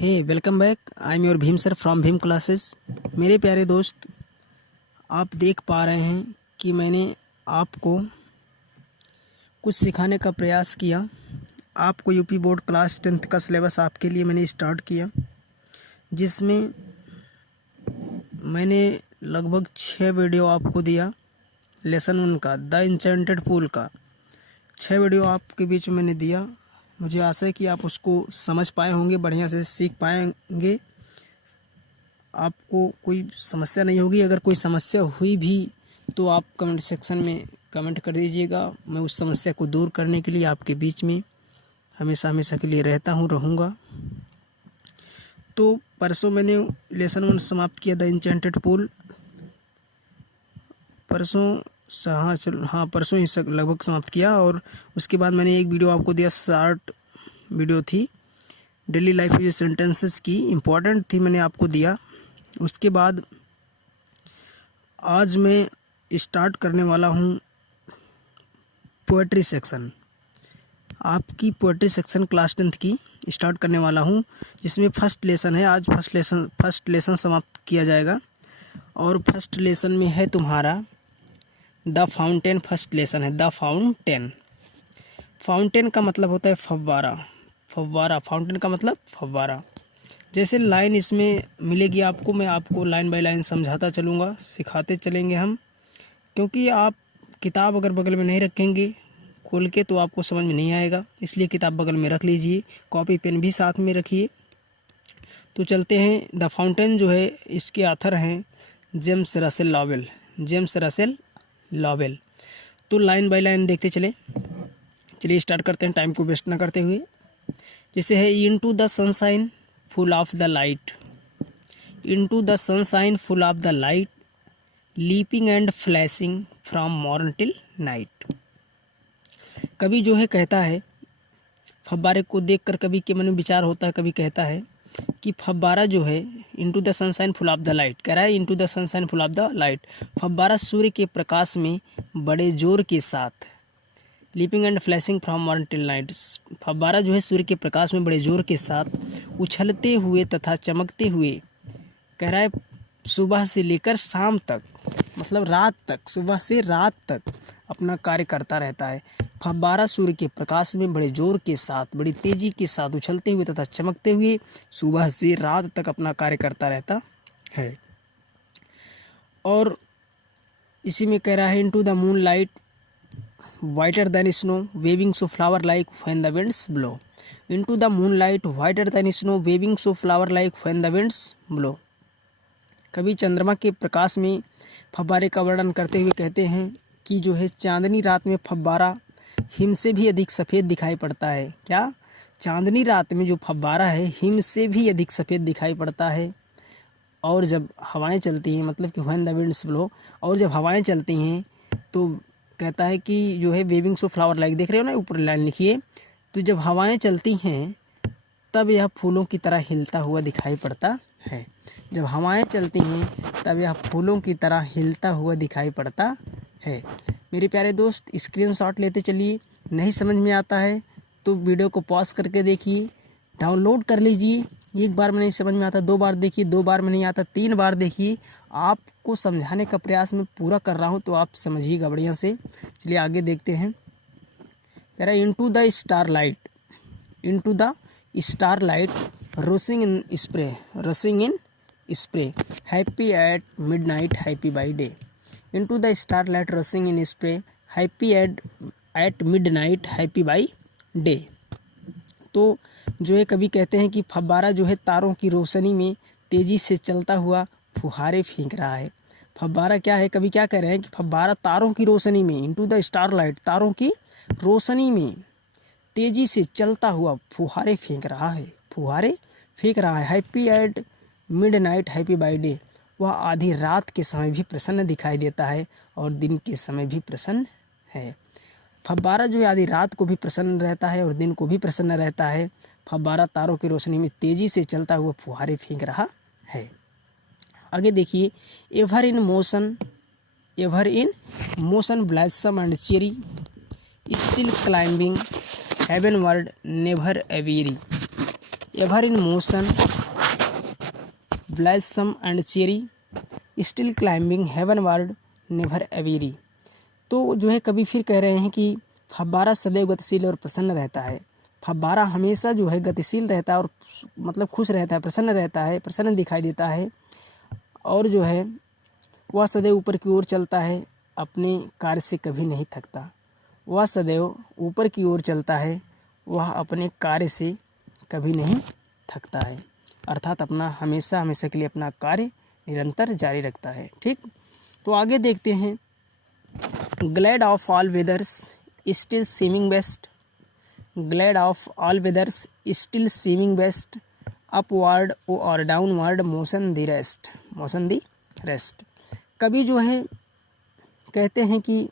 Hey welcome back. I am your Bheem sir from Bheem classes. मेरे प्यारे दोस्त, आप देख पा रहे हैं कि मैंने आपको कुछ सिखाने का प्रयास किया। आपको यूपी बोर्ड क्लास 10th का सिलेबस आपके लिए मैंने स्टार्ट किया, जिसमें मैंने लगभग 6 वीडियो आपको दिया। लेसन 1 का द इंचेंटेड पूल का 6 वीडियो आपके बीच में मैंने दिया। मुझे आशा है कि आप उसको समझ पाए होंगे, बढ़िया से सीख पाएंगे, आपको कोई समस्या नहीं होगी। अगर कोई समस्या हुई भी तो आप कमेंट सेक्शन में कमेंट कर दीजिएगा। मैं उस समस्या को दूर करने के लिए आपके बीच में हमेशा हमेशा के लिए रहूँगा। तो परसों मैंने लेसन 1 समाप्त किया, द इंचेंटेड पूल। परसों ही लगभग समाप्त किया। और उसके बाद मैंने एक वीडियो आपको दिया, शॉर्ट वीडियो थी, डेली लाइफ यूज सेंटेंसेस की, इम्पोर्टेंट थी, मैंने आपको दिया। उसके बाद आज मैं स्टार्ट करने वाला हूँ पोएट्री सेक्शन। आपकी पोएट्री सेक्शन क्लास 10th की स्टार्ट करने वाला हूँ, जिसमें फर्स्ट लेसन है। आज फर्स्ट लेसन समाप्त किया जाएगा। और फर्स्ट लेसन में है तुम्हारा द फाउंटेन। फर्स्ट लेसन है द फाउंटेन। फाउंटेन का मतलब होता है फव्वारा। फाउंटेन का मतलब फव्वारा। जैसे लाइन इसमें मिलेगी आपको, मैं आपको लाइन बाय लाइन समझाता चलूँगा, सिखाते चलेंगे हम। क्योंकि आप किताब अगर बगल में नहीं रखेंगे खोल के तो आपको समझ में नहीं आएगा, इसलिए किताब बगल में रख लीजिए, कॉपी पेन भी साथ में रखिए। तो चलते हैं। द फाउंटेन जो है, इसके ऑथर हैं जेम्स रसेल लॉवेल। तो लाइन बाय लाइन देखते चलिए स्टार्ट करते हैं, टाइम को वेस्ट ना करते हुए। जैसे है, into the sunshine full of the light, into the sunshine full of the light, leaping and flashing from morn till night. कभी जो है कहता है, फव्वारे को देखकर कभी के मन में विचार होता है, कभी कहता है कि फव्वारा जो है, into the sunshine full of the light, कह रहा है into the sunshine full of the light, फव्वारा सूर्य के प्रकाश में बड़े जोर के साथ, leaping and flashing from morn till night, फव्वारा जो है सूर्य के प्रकाश में बड़े जोर के साथ उछलते हुए तथा चमकते हुए, कह रहा है सुबह से लेकर शाम तक, मतलब रात तक, सुबह से रात तक अपना कार्य करता रहता है। फव्वारा सूर्य के प्रकाश में बड़े जोर के साथ, बड़ी तेजी के साथ उछलते हुए तथा चमकते हुए सुबह से रात तक अपना कार्य करता रहता है। और इसी में कह रहा है, into the moon light whiter than snow waving so flower like when the winds blow, into the moonlight whiter than snow waving so flower like when the winds blow। कभी चंद्रमा के प्रकाश में फव्वारे का वर्णन करते हुए कहते हैं कि जो है चांदनी रात में फव्वारा हिम से भी अधिक सफ़ेद दिखाई पड़ता है। क्या? चांदनी रात में जो फव्वारा है हिम से भी अधिक सफ़ेद दिखाई पड़ता है। और जब हवाएं चलती हैं, मतलब कि when the winds blow, और जब हवाएं चलती हैं तो कहता है कि जो है वेविंग सो फ्लावर लाइक, देख रहे हो ना, ऊपर लाइन लिखिए। तो जब हवाएं चलती हैं तब यह फूलों की तरह हिलता हुआ दिखाई पड़ता है। जब हवाएं चलती हैं तब यह फूलों की तरह हिलता हुआ दिखाई पड़ता है। मेरे प्यारे दोस्त, स्क्रीनशॉट लेते चलिए। नहीं समझ में आता है तो वीडियो को पॉज करके देखिए, डाउनलोड कर लीजिए। एक बार में नहीं समझ में आता 2 बार देखिए, 2 बार में नहीं आता 3 बार देखिए। आपको समझाने का प्रयास मैं पूरा कर रहा हूं, तो आप समझिएगा बढ़िया से। चलिए आगे देखते हैं। कह रहा है, into the star light, into the star light rushing in spray, happy at midnight, happy by day. Into the star light rushing in spray, happy at midnight, happy by day. तो जो है कभी कहते हैं कि फव्वारा जो है तारों की रोशनी में तेज़ी से चलता हुआ फुहारे फेंक रहा है। फव्वारा क्या है, कभी क्या कह रहे हैं कि फव्वारा तारों की रोशनी में, इनटू द स्टारलाइट, तारों की रोशनी में तेज़ी से चलता हुआ फुहारे फेंक रहा है, happy at midnight, happy by day. वह आधी रात के समय भी प्रसन्न दिखाई देता है और दिन के समय भी प्रसन्न है। फव्वारा जो है आधी रात को भी प्रसन्न रहता है और दिन को भी प्रसन्न रहता है। फव्वारा तारों की रोशनी में तेज़ी से चलता हुआ फुहारे फेंक रहा है। आगे देखिए, ever in motion blossom and cherry, still climbing heavenward never aweary. Ever in motion, blossom and cherry, still climbing heavenward, never aweary. तो जो है कवि फिर कह रहे हैं कि फव्वारा सदैव गतिशील और प्रसन्न रहता है। फव्वारा हमेशा जो है गतिशील रहता है और मतलब खुश रहता है, प्रसन्न रहता है, प्रसन्न दिखाई देता है। और जो है वह सदैव ऊपर की ओर चलता है, अपने कार्य से कभी नहीं थकता। वह सदैव ऊपर की ओर चलता है, वह अपने कार्य से कभी नहीं थकता है। अर्थात अपना हमेशा हमेशा के लिए अपना कार्य निरंतर जारी रखता है। ठीक, तो आगे देखते हैं। Glad of all weathers still seeming best, glad of all weathers still seeming best, upward और downward motion the rest, motion the rest. कभी जो है कहते हैं कि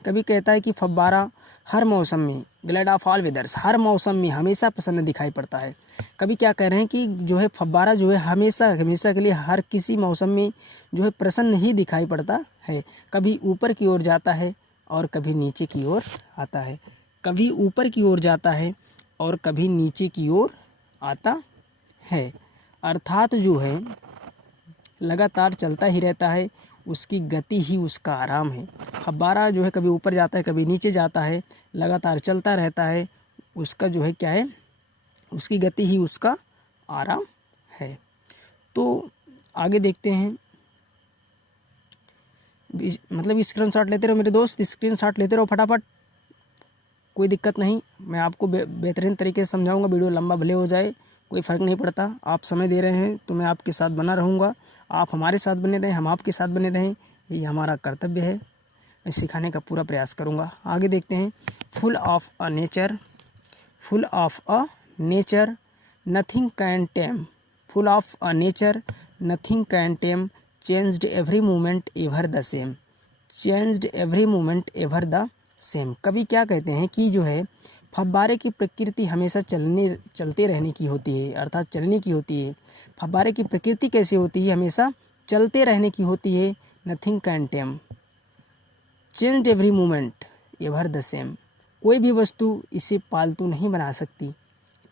कभी कहता है कि फव्वारा हर मौसम में, ग्लैड ऑफ ऑल वेदर्स, हर मौसम में हमेशा प्रसन्न दिखाई पड़ता है। कभी क्या कह रहे हैं कि जो है फव्वारा जो है हमेशा हमेशा के लिए हर किसी मौसम में जो है प्रसन्न ही दिखाई पड़ता है। कभी ऊपर की ओर जाता है और कभी नीचे की ओर आता है, कभी ऊपर की ओर जाता है और कभी नीचे की ओर आता है। अर्थात जो है लगातार चलता ही रहता है, उसकी गति ही उसका आराम है। फव्वारा जो है कभी ऊपर जाता है कभी नीचे जाता है, लगातार चलता रहता है, उसका जो है क्या है, उसकी गति ही उसका आराम है। तो आगे देखते हैं। मतलब स्क्रीनशॉट लेते रहो मेरे दोस्त, स्क्रीनशॉट लेते रहो फटाफट, कोई दिक्कत नहीं। मैं आपको बेहतरीन तरीके से समझाऊंगा। वीडियो लंबा भले हो जाए कोई फ़र्क नहीं पड़ता, आप समय दे रहे हैं तो मैं आपके साथ बना रहूँगा। आप हमारे साथ बने रहें, हम आपके साथ बने रहें, यही हमारा कर्तव्य है। मैं सिखाने का पूरा प्रयास करूँगा। आगे देखते हैं। Full of a nature, full of a nature nothing can time, full of a nature nothing can time, changed every moment ever the same, changed every moment ever the same. कभी क्या कहते हैं कि जो है फव्वारे की प्रकृति हमेशा चलते रहने की होती है, अर्थात चलने की होती है। फव्वारे की प्रकृति कैसी होती है, हमेशा चलते रहने की होती है। Nothing can time, changed every moment ever the same. कोई भी वस्तु इसे पालतू नहीं बना सकती,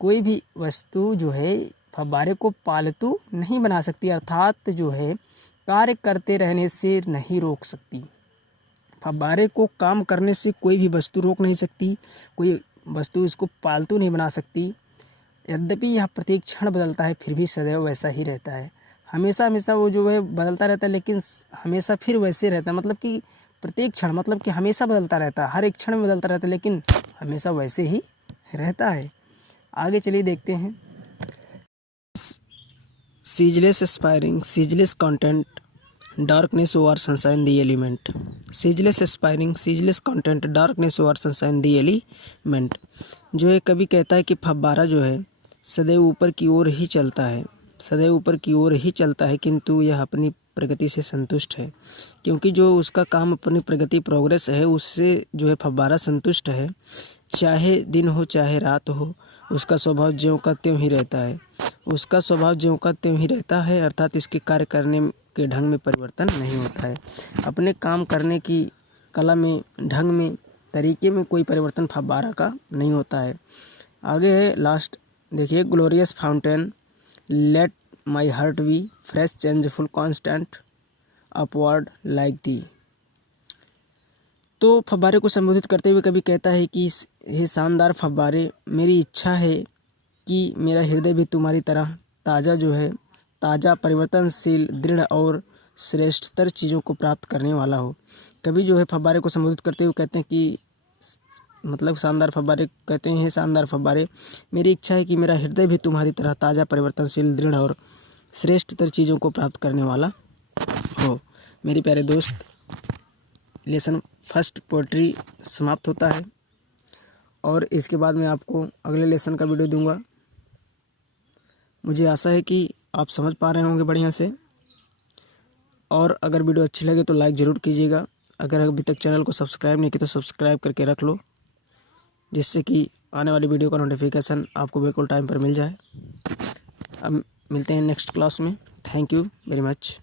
कोई भी वस्तु जो है फव्वारे को पालतू नहीं बना सकती, अर्थात जो है कार्य करते रहने से नहीं रोक सकती। फव्वारे को काम करने से कोई भी वस्तु रोक नहीं सकती, कोई वस्तु इसको पालतू नहीं बना सकती। यद्यपि यह प्रत्येक क्षण बदलता है फिर भी सदैव वैसा ही रहता है। हमेशा हमेशा वो जो है बदलता रहता है, लेकिन हमेशा फिर वैसे रहता है। मतलब कि प्रत्येक क्षण मतलब कि हमेशा बदलता रहता है, हर एक क्षण में बदलता रहता है, लेकिन हमेशा वैसे ही रहता है। आगे चलिए देखते हैं। Ceaseless aspiring, ceaseless content, darkness over sunshine the element, ceaseless aspiring, ceaseless content, darkness over sunshine the element. जो है कभी कहता है कि फव्वारा जो है सदैव ऊपर की ओर ही चलता है, सदैव ऊपर की ओर ही चलता है, किंतु यह अपनी प्रगति से संतुष्ट है। क्योंकि जो उसका काम अपनी प्रगति प्रोग्रेस है, उससे जो है फव्वारा संतुष्ट है। चाहे दिन हो चाहे रात हो, उसका स्वभाव ज्यों का त्यों ही रहता है, उसका स्वभाव ज्यों का त्यों ही रहता है। अर्थात इसके कार्य करने के ढंग में परिवर्तन नहीं होता है। अपने काम करने की कला में, ढंग में, तरीके में कोई परिवर्तन फव्वारा का नहीं होता है। आगे है लास्ट, देखिए। Glorious fountain, let my heart be fresh changeful constant upward like thee. तो फव्वारे को संबोधित करते हुए कभी कहता है कि हे शानदार फव्वारे, मेरी इच्छा है कि मेरा हृदय भी तुम्हारी तरह ताज़ा जो है, ताज़ा, परिवर्तनशील, दृढ़ और श्रेष्ठतर चीज़ों को प्राप्त करने वाला हो। कभी जो है फव्वारे को संबोधित करते हुए कहते हैं कि मतलब शानदार फव्वारे कहते हैं, शानदार फव्वारे, मेरी इच्छा है कि मेरा हृदय भी तुम्हारी तरह ताज़ा, परिवर्तनशील, दृढ़ और श्रेष्ठतर चीज़ों को प्राप्त करने वाला हो। मेरे प्यारे दोस्त, लेसन फर्स्ट पोएट्री समाप्त होता है और इसके बाद मैं आपको अगले लेसन का वीडियो दूंगा। मुझे आशा है कि आप समझ पा रहे होंगे बढ़िया से, और अगर वीडियो अच्छी लगे तो लाइक ज़रूर कीजिएगा। अगर अभी तक चैनल को सब्सक्राइब नहीं किया तो सब्सक्राइब करके रख लो, जिससे कि आने वाली वीडियो का नोटिफिकेशन आपको बिल्कुल टाइम पर मिल जाए। अब मिलते हैं नेक्स्ट क्लास में। Thank you very much.